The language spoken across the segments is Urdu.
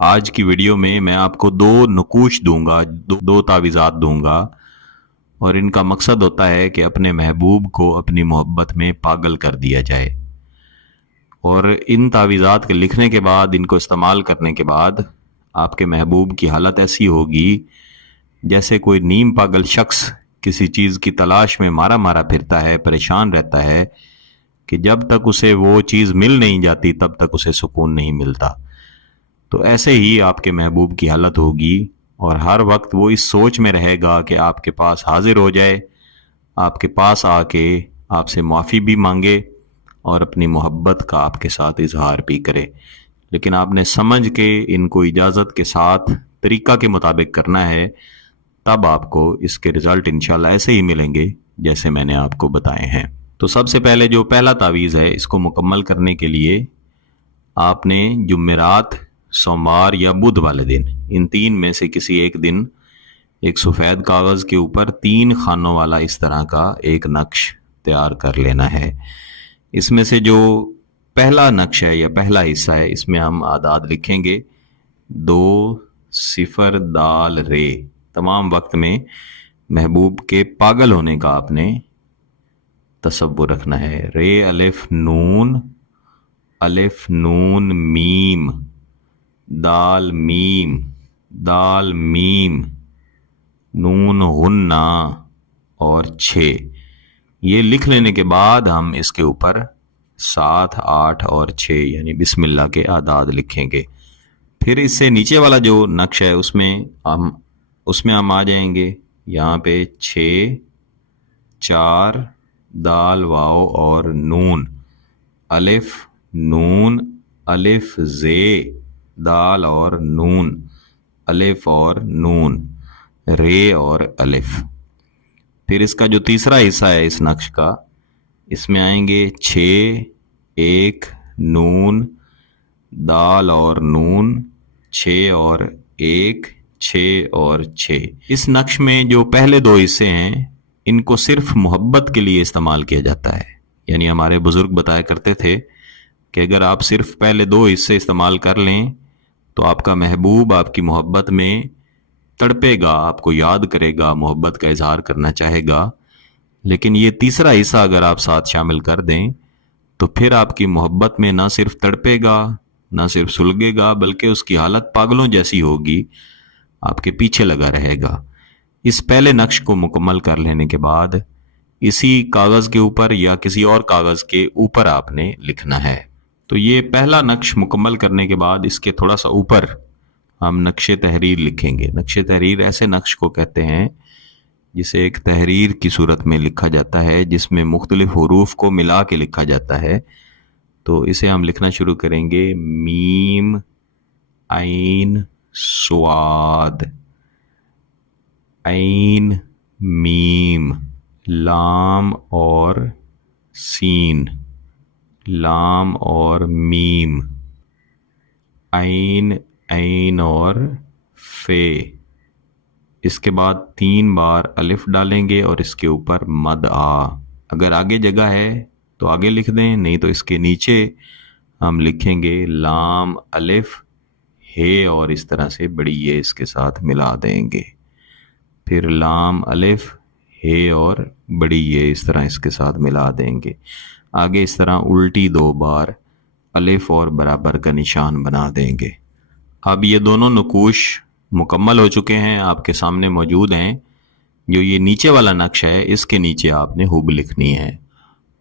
آج کی ویڈیو میں آپ کو دو نقوش دوں گا، دو تعویذات دوں گا، اور ان کا مقصد ہوتا ہے کہ اپنے محبوب کو اپنی محبت میں پاگل کر دیا جائے۔ اور ان تعویذات کے لکھنے کے بعد، ان کو استعمال کرنے کے بعد آپ کے محبوب کی حالت ایسی ہوگی جیسے کوئی نیم پاگل شخص کسی چیز کی تلاش میں مارا مارا پھرتا ہے، پریشان رہتا ہے کہ جب تک اسے وہ چیز مل نہیں جاتی تب تک اسے سکون نہیں ملتا۔ تو ایسے ہی آپ کے محبوب کی حالت ہوگی، اور ہر وقت وہ اس سوچ میں رہے گا کہ آپ کے پاس حاضر ہو جائے، آپ کے پاس آ کے آپ سے معافی بھی مانگے اور اپنی محبت کا آپ کے ساتھ اظہار بھی کرے۔ لیکن آپ نے سمجھ کے ان کو اجازت کے ساتھ طریقہ کے مطابق کرنا ہے، تب آپ کو اس کے رزلٹ انشاءاللہ ایسے ہی ملیں گے جیسے میں نے آپ کو بتائے ہیں۔ تو سب سے پہلے جو پہلا تعویذ ہے، اس کو مکمل کرنے کے لیے آپ نے جمعرات، سوموار یا بدھ والے دن، ان تین میں سے کسی ایک دن ایک سفید کاغذ کے اوپر 3 خانوں والا اس طرح کا ایک نقش تیار کر لینا ہے۔ اس میں سے جو پہلا نقش ہے یا پہلا حصہ ہے، اس میں ہم اعداد لکھیں گے 2 0 دال رے۔ تمام وقت میں محبوب کے پاگل ہونے کا آپ نے تصور رکھنا ہے۔ رے الف نون میم، دال میم، نون غنہ اور 6۔ یہ لکھ لینے کے بعد ہم اس کے اوپر 7 8 اور 6 یعنی بسم اللہ کے اعداد لکھیں گے۔ پھر اس سے نیچے والا جو نقش ہے اس میں ہم آ جائیں گے یہاں پہ 6 4 دال واو اور نون، الف نون الف زے، دال اور نون، الف اور نون، رے اور الف۔ پھر اس کا جو تیسرا حصہ ہے اس نقش کا، اس میں آئیں گے 6 1 نون، دال اور نون، 6 اور 1 6 اور 6۔ اس نقش میں جو پہلے 2 حصے ہیں ان کو صرف محبت کے لیے استعمال کیا جاتا ہے۔ یعنی ہمارے بزرگ بتایا کرتے تھے کہ اگر آپ صرف پہلے 2 حصے استعمال کر لیں تو آپ کا محبوب آپ کی محبت میں تڑپے گا، آپ کو یاد کرے گا، محبت کا اظہار کرنا چاہے گا۔ لیکن یہ تیسرا حصہ اگر آپ ساتھ شامل کر دیں تو پھر آپ کی محبت میں نہ صرف تڑپے گا، نہ صرف سلگے گا، بلکہ اس کی حالت پاگلوں جیسی ہوگی، آپ کے پیچھے لگا رہے گا۔ اس پہلے نقش کو مکمل کر لینے کے بعد اسی کاغذ کے اوپر یا کسی اور کاغذ کے اوپر آپ نے لکھنا ہے۔ تو یہ پہلا نقش مکمل کرنے کے بعد اس کے تھوڑا سا اوپر ہم نقش تحریر لکھیں گے۔ نقش تحریر ایسے نقش کو کہتے ہیں جسے ایک تحریر کی صورت میں لکھا جاتا ہے، جس میں مختلف حروف کو ملا کے لکھا جاتا ہے۔ تو اسے ہم لکھنا شروع کریں گے، میم عین صاد، عین میم، لام اور سین، لام اور میم، عین عین اور فے۔ اس کے بعد 3 بار الف ڈالیں گے اور اس کے اوپر مد آ۔ اگر آگے جگہ ہے تو آگے لکھ دیں، نہیں تو اس کے نیچے ہم لکھیں گے لام الف ہے، اور اس طرح سے بڑی یہ اس کے ساتھ ملا دیں گے۔ پھر لام الف ہے اور بڑی یہ اس طرح اس کے ساتھ ملا دیں گے۔ آگے اس طرح الٹی 2 بار الف اور برابر کا نشان بنا دیں گے۔ اب یہ دونوں نقوش مکمل ہو چکے ہیں، آپ کے سامنے موجود ہیں۔ جو یہ نیچے والا نقش ہے اس کے نیچے آپ نے ہب لکھنی ہے،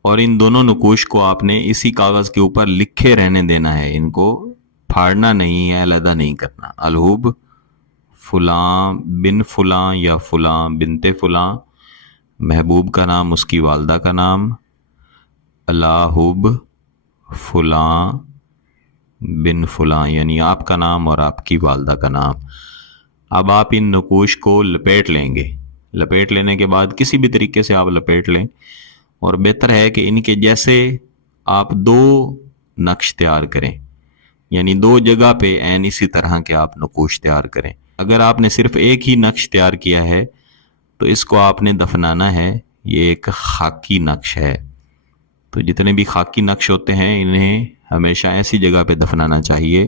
اور ان دونوں نقوش کو آپ نے اسی کاغذ کے اوپر لکھے رہنے دینا ہے، ان کو پھاڑنا نہیں ہے، علیحدہ نہیں کرنا۔ الحب فلاں بن فلاں یا فلاں بنت فلاں، محبوب کا نام، اس کی والدہ کا نام، الحب فلاں بن فلاں یعنی آپ کا نام اور آپ کی والدہ کا نام۔ اب آپ ان نقوش کو لپیٹ لیں گے۔ لپیٹ لینے کے بعد کسی بھی طریقے سے آپ لپیٹ لیں، اور بہتر ہے کہ ان کے جیسے آپ 2 نقش تیار کریں، یعنی 2 جگہ پہ عین اسی طرح کے آپ نقوش تیار کریں۔ اگر آپ نے صرف ایک ہی نقش تیار کیا ہے تو اس کو آپ نے دفنانا ہے۔ یہ ایک خاکی نقش ہے، تو جتنے بھی خاکی نقش ہوتے ہیں انہیں ہمیشہ ایسی جگہ پہ دفنانا چاہیے